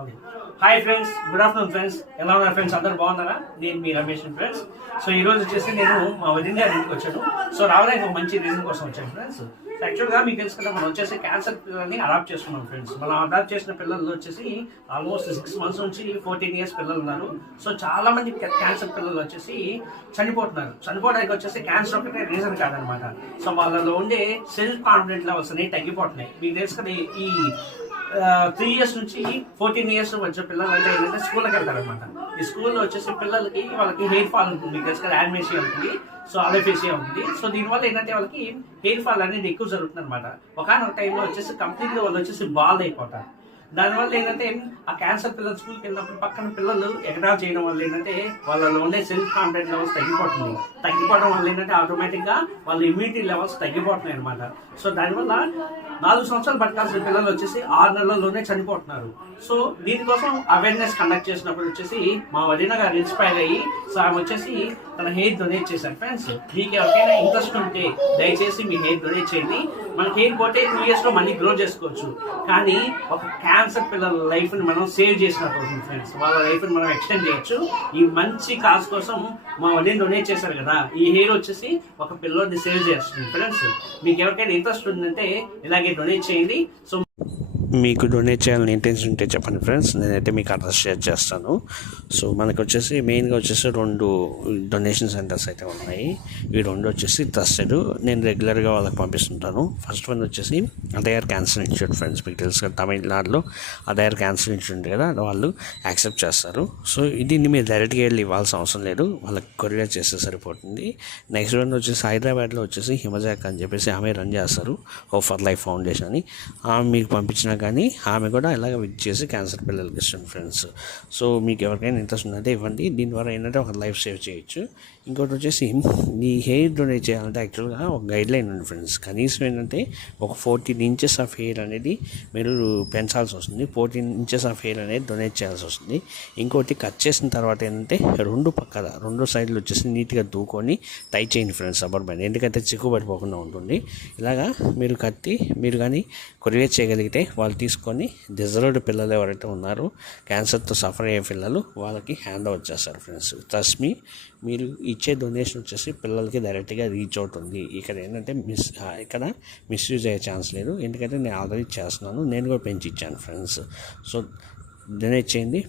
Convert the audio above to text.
Okay. Hi friends, good afternoon friends. ఎలా ఉన్నారు friends? అందరూ బాగున్నారా? నేను మీ రమేష్ ఫ్రెండ్స్. సో ఈ రోజు వచ్చేసి నేను మా వదిన గారి ఇంటికి వచ్చాను. సో రావడానికి ఒక మంచి రీజన్ కోసం వచ్చాను ఫ్రెండ్స్. యాక్చువల్గా మీకు తెలుసు కదా, మనం వచ్చేసి క్యాన్సర్ పిల్లల్ని అడాప్ట్ చేసుకున్నాం ఫ్రెండ్స్. మనం అడాప్ట్ చేసిన పిల్లలు వచ్చేసి ఆల్మోస్ట్ 6 months నుంచి 14 years పిల్లలు ఉన్నారు. సో చాలా మంది క్యాన్సర్ పిల్లలు వచ్చేసి చనిపోతున్నారు. చనిపోవడానికి వచ్చేసి క్యాన్సర్ ఒకటే రీజన్ కాదనమాట. సో వాళ్ళలో ఉండే సెల్ఫ్ కాన్ఫిడెంట్ లెవెల్స్ అనేవి తగ్గిపోతున్నాయి. మీకు తెలుసు కదా, ఈ 3 years నుంచి 14 years వచ్చే పిల్లలు అంటే ఏంటంటే స్కూల్కి వెళ్తారనమాట. ఈ స్కూల్లో వచ్చేసి పిల్లలకి వాళ్ళకి హెయిర్ ఫాల్ ఉంటుంది. మీకు తెలుసు కదా, యానిమేషియా ఉంటుంది, సో అలోఫేషియా ఉంటుంది. సో దీనివల్ల ఏంటంటే వాళ్ళకి హెయిర్ ఫాల్ అనేది ఎక్కువ జరుగుతుంది అనమాట. ఒకనొక టైంలో వచ్చేసి కంప్లీట్గా వాళ్ళు వచ్చేసి బాల్ అయిపోతారు. దానివల్ల ఏంటంటే ఆ క్యాన్సర్ పిల్లలు స్కూల్కి వెళ్ళినప్పుడు పక్కన పిల్లలు ఎగడా చేయడం వల్ల ఏంటంటే వాళ్ళలో ఉండే సెల్ఫ్ కాన్ఫిడెంట్ లెవెల్స్ తగ్గిపోతుంది. తగ్గిపోవడం వల్ల ఏంటంటే ఆటోమేటిక్గా వాళ్ళ ఇమ్యూనిటీ లెవెల్స్ తగ్గిపోతున్నాయి అనమాట. సో దానివల్ల 4 సంవత్సరాలు బతకాల్సిన పిల్లలు వచ్చేసి 6 నెలల్లోనే చనిపోతున్నారు. సో దీనికోసం అవేర్నెస్ కండక్ట్ చేసినప్పుడు వచ్చేసి మా వదిన గారు ఇన్స్పైర్ అయ్యి, సో ఆమె వచ్చేసి తన హెయిర్ డొనేట్ చేశారు ఫ్రెండ్స్. మీకు ఎవరికైనా ఇంట్రెస్ట్ ఉంటే దయచేసి మీ హెయిర్ డొనేట్ చేయండి. మన హెయిర్ పోతే 2 years లో మళ్ళీ గ్రో చేసుకోవచ్చు. కానీ ఒక క్యాన్సర్ పిల్లల లైఫ్ ని మనం సేవ్ చేసినట్టు అవుతుంది ఫ్రెండ్స్. వాళ్ళ లైఫ్ ని మనం ఎక్స్టెండ్ చేయొచ్చు. ఈ మంచి కాజ్ కోసం మా వదిన డొనేట్ చేశారు కదా, ఈ హెయిర్ వచ్చేసి ఒక పిల్లోని సేవ్ చేస్తుంది ఫ్రెండ్స్. మీకు ఎవరికైనా ఇంట్రెస్ట్ ఉందంటే ఇలాగే డొనేట్ చేయండి. సో మీకు డొనేట్ చేయాలని ఇంటెన్షన్ ఉంటే చెప్పండి ఫ్రెండ్స్, నేనైతే మీకు అడ్రస్ షేర్ చేస్తాను. సో మనకు వచ్చేసి మెయిన్గా వచ్చేసి 2 డొనేషన్ సెంటర్స్ అయితే ఉన్నాయి. ఈ 2 వచ్చేసి ట్రస్టెడ్, నేను రెగ్యులర్గా వాళ్ళకి పంపిస్తుంటాను. ఫస్ట్ వన్ వచ్చేసి అదయర్ క్యాన్సర్ ఇన్స్టిట్యూట్ ఫ్రెండ్స్. మీకు తెలుసు కదా, తమిళనాడులో అదయర్ క్యాన్సర్ ఇన్స్టిట్యూట్ కదా, వాళ్ళు యాక్సెప్ట్ చేస్తారు. సో దీన్ని మీరు డైరెక్ట్గా వెళ్ళి ఇవ్వాల్సిన అవసరం లేదు, వాళ్ళకి కొరియర్ చేస్తే సరిపోతుంది. నెక్స్ట్ వన్ వచ్చేసి హైదరాబాద్లో వచ్చేసి హిమజాక్ అని చెప్పేసి ఆమె రన్ చేస్తారు, హోప్ ఫర్ లైఫ్ ఫౌండేషన్ అని. ఆమె మీకు పంపించిన కానీ ఆమె కూడా ఇలాగ విజ్ చేసి క్యాన్సర్ పిల్లలకి ఇస్తుంది ఫ్రెండ్స్. సో మీకు ఎవరికైనా ఇంట్రెస్ట్ ఉందంటే ఇవ్వండి. దీనివల్ల ఏంటంటే ఒక లైఫ్ సేవ్ చేయొచ్చు. ఇంకోటి వచ్చేసి ఈ హెయిర్ డొనేట్ చేయాలంటే యాక్చువల్గా ఒక గైడ్ లైన్ ఉంది ఫ్రెండ్స్. కనీసం ఏంటంటే ఒక 14 inches ఆఫ్ హెయిర్ అనేది మీరు పెంచాల్సి వస్తుంది. 14 inches ఆఫ్ హెయిర్ అనేది డొనేట్ చేయాల్సి వస్తుంది. ఇంకోటి కట్ చేసిన తర్వాత ఏంటంటే 2 సైడ్లు వచ్చేసి నీట్గా దూకొని టై చేయండి ఫ్రెండ్స్, రబ్బర్ బ్యాండ్, ఎందుకంటే చిక్కుపడిపోకుండా ఉంటుంది. ఇలాగా మీరు కట్టి మీరు కానీ కొరియర్ చేయగలిగితే వాళ్ళు తీసుకొని డిజర్వ్డ్ పిల్లలు ఎవరైతే ఉన్నారో క్యాన్సర్తో సఫర్ అయ్యే పిల్లలు వాళ్ళకి హ్యాండ్ ఓవర్ చేస్తారు ఫ్రెండ్స్. ట్రస్ట్ మీ, మీరు ఇచ్చే డొనేషన్ వచ్చేసి పిల్లలకి డైరెక్ట్గా రీచ్ అవుతుంది. ఇక్కడ ఏంటంటే ఇక్కడ మిస్యూజ్ అయ్యే ఛాన్స్ లేదు, ఎందుకంటే నేను ఆల్రెడీ చేస్తున్నాను, నేను కూడా పెంచి ఇచ్చాను ఫ్రెండ్స్. సో డొనేట్ చేయండి.